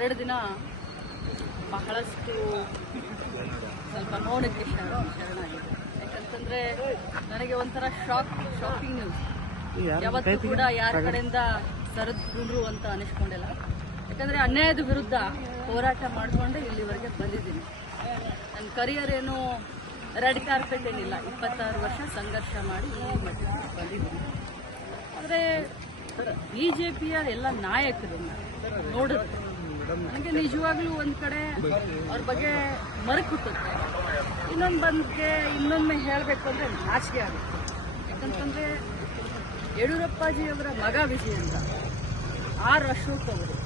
ಎರಡು ದಿನ ಬಹಳಷ್ಟು ಸ್ವಲ್ಪ ನೋಡಕ್ಕೆ ಶರಣಾಗಿದೆ ಯಾಕಂತಂದ್ರೆ ನನಗೆ ಒಂಥರ ಶಾಕ್ ಶಾಕಿಂಗ್ ನ್ಯೂಸ್ ಯಾವತ್ತು ಕೂಡ ಯಾರ ಕಡೆಯಿಂದ ಸರದ್ರು ಅಂತ ಅನಿಸ್ಕೊಂಡಿಲ್ಲ ಯಾಕಂದ್ರೆ ಅನ್ಯಾಯದ ವಿರುದ್ಧ ಹೋರಾಟ ಮಾಡಿಕೊಂಡು ಇಲ್ಲಿವರೆಗೆ ಬಂದಿದ್ದೀನಿ ನನ್ನ ಕರಿಯರ್ ಏನು ರೆಡ್ ಕಾರ್ಪೆಟ್ ಏನಿಲ್ಲ ಇಪ್ಪತ್ತಾರು ವರ್ಷ ಸಂಘರ್ಷ ಮಾಡಿ ಇಲ್ಲಿ ಮಟ್ಟಕ್ಕೆ ಬಂದಿದ್ದೀನಿ ಆದರೆ ಬಿ ಜೆ ಪಿಯ ಎಲ್ಲ ನಾಯಕರನ್ನ ನೋಡಿದ್ರು ನನಗೆ ನಿಜವಾಗ್ಲೂ ಒಂದು ಕಡೆ ಅವ್ರ ಬಗ್ಗೆ ಮರಕ್ ಹುಟ್ಟುತ್ತೆ ಇನ್ನೊಂದು ಬಂದ್ಗೆ ಇನ್ನೊಮ್ಮೆ ಹೇಳಬೇಕು ಅಂದರೆ ನಾಚಿಕೆ ಆಗುತ್ತೆ ಯಾಕಂತಂದರೆ ಅವರ ಮಗ ವಿಜಯ ಅಂತ ಆರ್ ಅಶೋಕ್ ಅವರು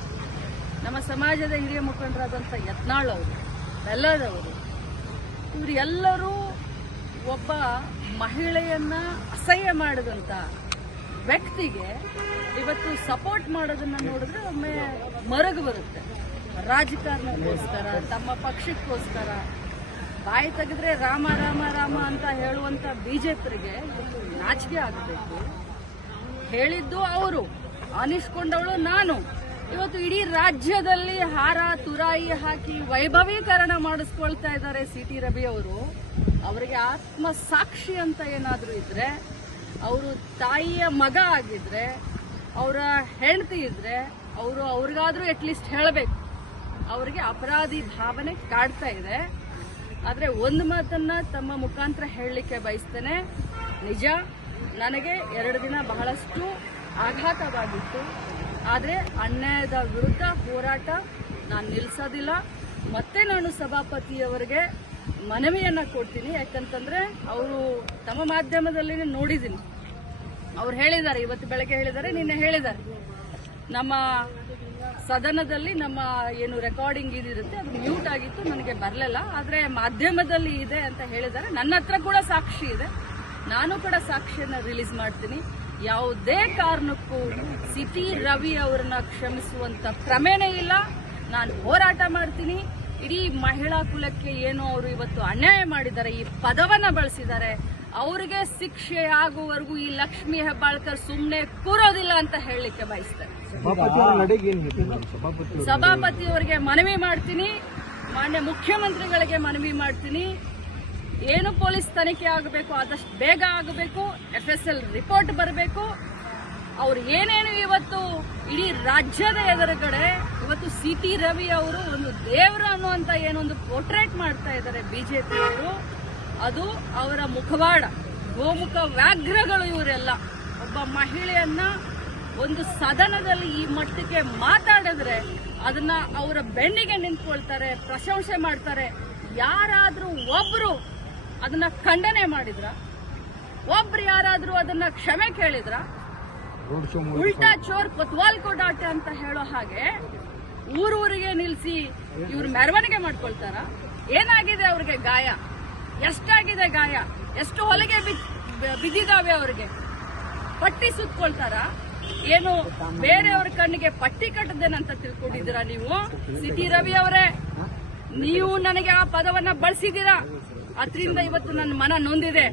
ನಮ್ಮ ಸಮಾಜದ ಹಿರಿಯ ಮುಖಂಡರಾದಂಥ ಯತ್ನಾಳ್ ಅವರು ಬೆಲ್ಲದವರು ಇವರೆಲ್ಲರೂ ಒಬ್ಬ ಮಹಿಳೆಯನ್ನು ಅಸಹ್ಯ ಮಾಡಿದಂಥ ವ್ಯಕ್ತಿಗೆ ಇವತ್ತು ಸಪೋರ್ಟ್ ಮಾಡೋದನ್ನ ನೋಡಿದ್ರೆ ಒಮ್ಮೆ ಮರಗು ಬರುತ್ತೆ ರಾಜಕಾರಣಕ್ಕೋಸ್ಕರ ತಮ್ಮ ಪಕ್ಷಕ್ಕೋಸ್ಕರ ಬಾಯಿ ತೆಗೆದ್ರೆ ರಾಮ ರಾಮ ರಾಮ ಅಂತ ಹೇಳುವಂತ ಬಿಜೆಪಿಗೆ ನಾಚಿಕೆ ಆಗಬೇಕು ಹೇಳಿದ್ದು ಅವರು ಅನಿಸ್ಕೊಂಡವಳು ನಾನು ಇವತ್ತು ಇಡೀ ರಾಜ್ಯದಲ್ಲಿ ಹಾರ ತುರಾಯಿ ಹಾಕಿ ವೈಭವೀಕರಣ ಮಾಡಿಸ್ಕೊಳ್ತಾ ಇದ್ದಾರೆ ಸಿ ಟಿ ರವಿ ಅವರು ಅವರಿಗೆ ಆತ್ಮ ಸಾಕ್ಷಿ ಅಂತ ಏನಾದರೂ ಇದ್ರೆ ಅವರು ತಾಯಿಯ ಮಗ ಆಗಿದ್ರೆ ಅವರ ಹೆಂಡತಿ ಇದ್ರೆ ಅವರು ಅವ್ರಿಗಾದ್ರೂ ಅಟ್ಲೀಸ್ಟ್ ಹೇಳಬೇಕು ಅವರಿಗೆ ಅಪರಾಧಿ ಭಾವನೆ ಕಾಡ್ತಾ ಇದೆ ಆದರೆ ಒಂದು ಮಾತನ್ನ ತಮ್ಮ ಮುಖಾಂತರ ಹೇಳಲಿಕ್ಕೆ ಬಯಸ್ತೇನೆ ನಿಜ ನನಗೆ ಎರಡು ದಿನ ಬಹಳಷ್ಟು ಆಘಾತವಾಗಿತ್ತು ಆದರೆ ಅನ್ಯಾಯದ ವಿರುದ್ಧ ಹೋರಾಟ ನಾನು ನಿಲ್ಲಿಸೋದಿಲ್ಲ ಮತ್ತೆ ನಾನು ಸಭಾಪತಿಯವರಿಗೆ ಮನವಿಯನ್ನ ಕೊಡ್ತೀನಿ ಯಾಕಂತಂದ್ರೆ ಅವರು ತಮ್ಮ ಮಾಧ್ಯಮದಲ್ಲಿ ನೋಡಿದ್ದೀನಿ ಅವ್ರು ಹೇಳಿದ್ದಾರೆ ಇವತ್ತು ಬೆಳಗ್ಗೆ ಹೇಳಿದ್ದಾರೆ ನಿನ್ನೆ ಹೇಳಿದ್ದಾರೆ ನಮ್ಮ ಸದನದಲ್ಲಿ ನಮ್ಮ ಏನು ರೆಕಾರ್ಡಿಂಗ್ ಇದಿರುತ್ತೆ ಅದು ಮ್ಯೂಟ್ ಆಗಿತ್ತು ನನಗೆ ಬರಲಿಲ್ಲ ಆದರೆ ಮಾಧ್ಯಮದಲ್ಲಿ ಇದೆ ಅಂತ ಹೇಳಿದ್ದಾರೆ ನನ್ನ ಹತ್ರ ಕೂಡ ಸಾಕ್ಷಿ ಇದೆ ನಾನು ಕೂಡ ಸಾಕ್ಷಿಯನ್ನು ರಿಲೀಸ್ ಮಾಡ್ತೀನಿ ಯಾವುದೇ ಕಾರಣಕ್ಕೂ ಸಿಟಿ ರವಿ ಅವರನ್ನ ಕ್ಷಮಿಸುವಂತ ಕ್ರಮೇಣ ಇಲ್ಲ ನಾನು ಹೋರಾಟ ಮಾಡ್ತೀನಿ ಇಡೀ ಮಹಿಳಾ ಕುಲಕ್ಕೆ ಏನು ಅವರು ಇವತ್ತು ಅನ್ಯಾಯ ಮಾಡಿದ್ದಾರೆ ಈ ಪದವನ್ನ ಬಳಸಿದ್ದಾರೆ ಅವರಿಗೆ ಶಿಕ್ಷೆ ಆಗುವವರೆಗೂ ಈ ಲಕ್ಷ್ಮಿ ಹೆಬ್ಬಾಳ್ಕರ್ ಸುಮ್ಮನೆ ಕೂರೋದಿಲ್ಲ ಅಂತ ಹೇಳಲಿಕ್ಕೆ ಬಯಸ್ತಾರೆ ಸಭಾಪತಿಯವರಿಗೆ ಮನವಿ ಮಾಡ್ತೀನಿ ಮಾನ್ಯ ಮುಖ್ಯಮಂತ್ರಿಗಳಿಗೆ ಮನವಿ ಮಾಡ್ತೀನಿ ಏನು ಪೊಲೀಸ್ ತನಿಖೆ ಆಗಬೇಕು ಆದಷ್ಟು ಬೇಗ ಆಗಬೇಕು ಎಫ್ ಎಸ್ ಎಲ್ ರಿಪೋರ್ಟ್ ಬರಬೇಕು ಅವ್ರು ಏನೇನು ಇವತ್ತು ಇಡೀ ರಾಜ್ಯದ ಎದುರುಗಡೆ ಇವತ್ತು ಸಿ ಟಿ ರವಿ ಅವರು ಒಂದು ದೇವರು ಅನ್ನುವಂತ ಏನೊಂದು ಪೋರ್ಟ್ರೇಟ್ ಮಾಡ್ತಾ ಇದ್ದಾರೆ ಬಿಜೆಪಿಯವರು ಅದು ಅವರ ಮುಖವಾಡ ಗೋಮುಖ ವ್ಯಾಘ್ರಗಳು ಇವರೆಲ್ಲ ಒಬ್ಬ ಮಹಿಳೆಯನ್ನ ಒಂದು ಸದನದಲ್ಲಿ ಈ ಮಟ್ಟಕ್ಕೆ ಮಾತಾಡಿದ್ರೆ ಅದನ್ನ ಅವರ ಬೆನ್ನಿಗೆ ನಿಂತ್ಕೊಳ್ತಾರೆ ಪ್ರಶಂಸೆ ಮಾಡ್ತಾರೆ ಯಾರಾದ್ರೂ ಒಬ್ರು ಅದನ್ನ ಖಂಡನೆ ಮಾಡಿದ್ರ ಒಬ್ರು ಯಾರಾದ್ರೂ ಅದನ್ನ ಕ್ಷಮೆ ಕೇಳಿದ್ರ ಉಲ್ಟಾ ಚೋರ್ ಕೊತ್ವಾಲ್ ಕೊಡಾಟ ಅಂತ ಹೇಳೋ ಹಾಗೆ ಊರೂರಿಗೆ ನಿಲ್ಲಿಸಿ ಇವ್ರು ಮೆರವಣಿಗೆ ಮಾಡ್ಕೊಳ್ತಾರ ಏನಾಗಿದೆ ಅವ್ರಿಗೆ ಗಾಯ ಎಷ್ಟಾಗಿದೆ ಗಾಯ ಎಷ್ಟು ಹೊಲಿಗೆ ಬಿದ್ದಿದಾವೆ ಅವ್ರಿಗೆ ಪಟ್ಟಿ ಸುತ್ತಕೊಳ್ತಾರ ಏನು ಬೇರೆಯವ್ರ ಕಣ್ಣಿಗೆ ಪಟ್ಟಿ ಕಟ್ಟದೇನಂತ ತಿಳ್ಕೊಂಡಿದ್ದೀರಾ ನೀವು ಸಿಟಿ ರವಿ ಅವರೇ ನೀವು ನನಗೆ ಆ ಪದವನ್ನ ಬಳಸಿದ್ದೀರಾ ಅದರಿಂದ ಇವತ್ತು ನನ್ನ ಮನ ನೊಂದಿದೆ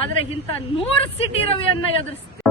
ಆದ್ರೆ ಇಂಥ ನೂರು ಸಿಟಿ ರವಿಯನ್ನ ಎದುರಿಸ್ತೀವಿ